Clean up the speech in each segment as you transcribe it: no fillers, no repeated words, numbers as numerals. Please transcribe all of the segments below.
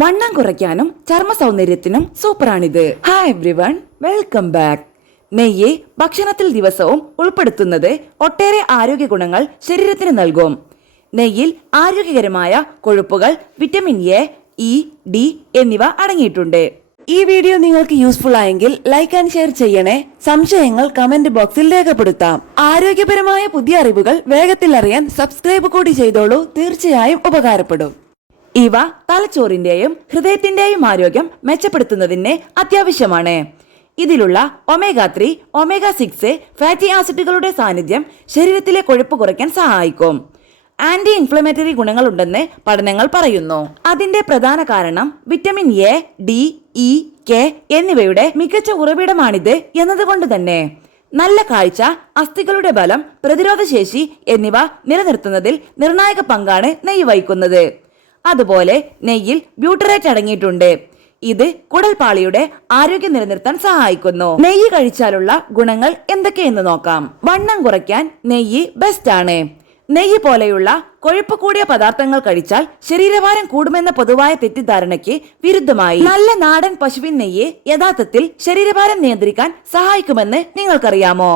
വണ്ണം കുറയ്ക്കാനും ചർമ്മ സൗന്ദര്യത്തിനും സൂപ്പറാണിത്. Hi everyone, welcome back. നെയ്യ് ഭക്ഷണത്തിൽ ദിവസവും ഉൾപ്പെടുത്തുന്നത് ഒട്ടേറെ ആരോഗ്യ ഗുണങ്ങൾ ശരീരത്തിന് നൽകും. നെയ്യിൽ ആരോഗ്യകരമായ കൊഴുപ്പുകൾ, വിറ്റമിൻ എ, ഇ, ഡി എന്നിവ അടങ്ങിയിട്ടുണ്ട്. ഈ വീഡിയോ നിങ്ങൾക്ക് യൂസ്ഫുൾ ആയെങ്കിൽ ലൈക്ക് ആൻഡ് ഷെയർ ചെയ്യണേ. സംശയങ്ങൾ കമന്റ് ബോക്സിൽ രേഖപ്പെടുത്താം. ആരോഗ്യപരമായ പുതിയ അറിവുകൾ വേഗത്തിൽ അറിയാൻ സബ്സ്ക്രൈബ് കൂടി ചെയ്തോളൂ. തീർച്ചയായും ഉപകാരപ്പെടും. ഇവ തലച്ചോറിന്റെയും ഹൃദയത്തിന്റെയും ആരോഗ്യം മെച്ചപ്പെടുത്തുന്നതിന് അത്യാവശ്യമാണ്. ഇതിലുള്ള ഒമേഗ 3, ഒമേഗ 6 ഫാറ്റി ആസിഡുകളുടെ സാന്നിധ്യം ശരീരത്തിലെ കൊഴുപ്പ് കുറയ്ക്കാൻ സഹായിക്കും. ആന്റി ഇൻഫ്ലമേറ്ററി ഗുണങ്ങളുണ്ടെന്ന് പഠനങ്ങൾ പറയുന്നു. അതിന്റെ പ്രധാന കാരണം vitamin A, D, E, K എന്നിവയുടെ മികച്ച ഉറവിടമാണിത് എന്നതുകൊണ്ട് തന്നെ. നല്ല കാഴ്ച, അസ്ഥികളുടെ ബലം, പ്രതിരോധശേഷി എന്നിവ നിലനിർത്തുന്നതിൽ നിർണായക പങ്കാണ് നെയ്യ് വഹിക്കുന്നത്. അതുപോലെ നെയ്യിൽ ബ്യൂട്ടറേറ്റ് അടങ്ങിയിട്ടുണ്ട്. ഇത് കുടൽപാളിയുടെ ആരോഗ്യം നിലനിർത്താൻ സഹായിക്കുന്നു. നെയ്യ് കഴിച്ചാലുള്ള ഗുണങ്ങൾ എന്തൊക്കെയെന്ന് നോക്കാം. വണ്ണം കുറയ്ക്കാൻ നെയ്യ് ബെസ്റ്റ് ആണ്. നെയ്യ് പോലെയുള്ള കൊഴുപ്പ് കൂടിയ പദാർത്ഥങ്ങൾ കഴിച്ചാൽ ശരീരഭാരം കൂടുമെന്ന പൊതുവായ തെറ്റിദ്ധാരണയ്ക്ക് വിരുദ്ധമായി നല്ല നാടൻ പശുവിൻ നെയ്യ് യഥാർത്ഥത്തിൽ ശരീരഭാരം നിയന്ത്രിക്കാൻ സഹായിക്കുമെന്ന് നിങ്ങൾക്കറിയാമോ?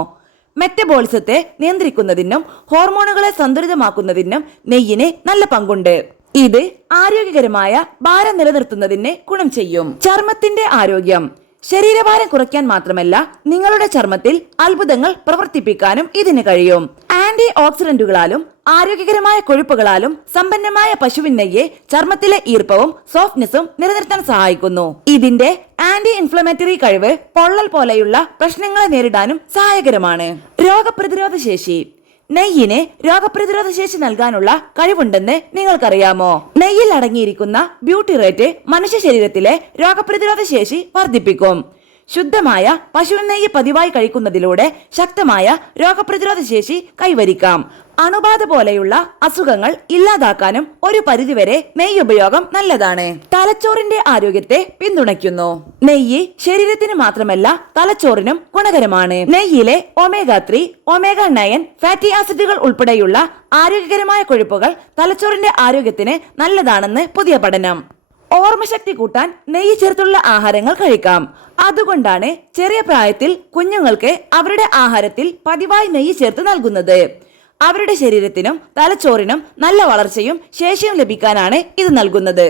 മെറ്റബോളിസത്തെ നിയന്ത്രിക്കുന്നതിനും ഹോർമോണുകളെ സന്തുലിതമാക്കുന്നതിനും നെയ്യിന് നല്ല പങ്കുണ്ട്. ഇത് ആരോഗ്യകരമായ ഭാരം നിലനിർത്തുന്നതിന് ഗുണം ചെയ്യും. ചർമ്മത്തിന്റെ ആരോഗ്യം. ശരീരഭാരം കുറയ്ക്കാൻ മാത്രമല്ല, നിങ്ങളുടെ ചർമ്മത്തിൽ അത്ഭുതങ്ങൾ പ്രവർത്തിപ്പിക്കാനും ഇതിന് കഴിയും. ആന്റി ഓക്സിഡന്റുകളാലും ആരോഗ്യകരമായ കൊഴുപ്പുകളാലും സമ്പന്നമായ പശുവിൻ നെയ്യ് ചർമ്മത്തിലെ ഈർപ്പവും സോഫ്റ്റ്നെസ്സും നിലനിർത്താൻ സഹായിക്കുന്നു. ഇതിന്റെ ആന്റി ഇൻഫ്ലമേറ്ററി കഴിവ് പൊള്ളൽ പോലെയുള്ള പ്രശ്നങ്ങളെ നേരിടാനും സഹായകരമാണ്. രോഗപ്രതിരോധ ശേഷി. നെയ്യിന് രോഗപ്രതിരോധ ശേഷി നൽകാനുള്ള കഴിവുണ്ടെന്ന് നിങ്ങൾക്കറിയാമോ? നെയ്യിൽ അടങ്ങിയിരിക്കുന്ന ബ്യൂട്ടിറേറ്റ് മനുഷ്യ ശരീരത്തിലെ രോഗപ്രതിരോധ ശേഷി വർദ്ധിപ്പിക്കും. ശുദ്ധമായ പശുവിൻ നെയ്യ് പതിവായി കഴിക്കുന്നതിലൂടെ ശക്തമായ രോഗപ്രതിരോധ ശേഷി കൈവരിക്കാം. അണുബാധ പോലെയുള്ള അസുഖങ്ങൾ ഇല്ലാതാക്കാനും ഒരു പരിധിവരെ നെയ്യ് ഉപയോഗം നല്ലതാണ്. തലച്ചോറിന്റെ ആരോഗ്യത്തെ പിന്തുണയ്ക്കുന്നു. നെയ്യ് ശരീരത്തിന് മാത്രമല്ല തലച്ചോറിനും ഗുണകരമാണ്. നെയ്യിലെ ഒമേഗ 3, ഒമേഗ 9 ഫാറ്റി ആസിഡുകൾ ഉൾപ്പെടെയുള്ള ആരോഗ്യകരമായ കൊഴുപ്പുകൾ തലച്ചോറിന്റെ ആരോഗ്യത്തിന് നല്ലതാണെന്ന് പുതിയ പഠനം. ഓർമ്മശക്തി കൂട്ടാൻ നെയ്യ് ചേർത്തുള്ള ആഹാരങ്ങൾ കഴിക്കാം. അതുകൊണ്ടാണ് ചെറിയ പ്രായത്തിൽ കുഞ്ഞുങ്ങൾക്ക് അവരുടെ ആഹാരത്തിൽ പതിവായി നെയ്യ് ചേർത്ത് നൽകുന്നത്. അവരുടെ ശരീരത്തിനും തലച്ചോറിനും നല്ല വളർച്ചയും ശേഷിയും ലഭിക്കാനാണ് ഇത് നൽകുന്നത്.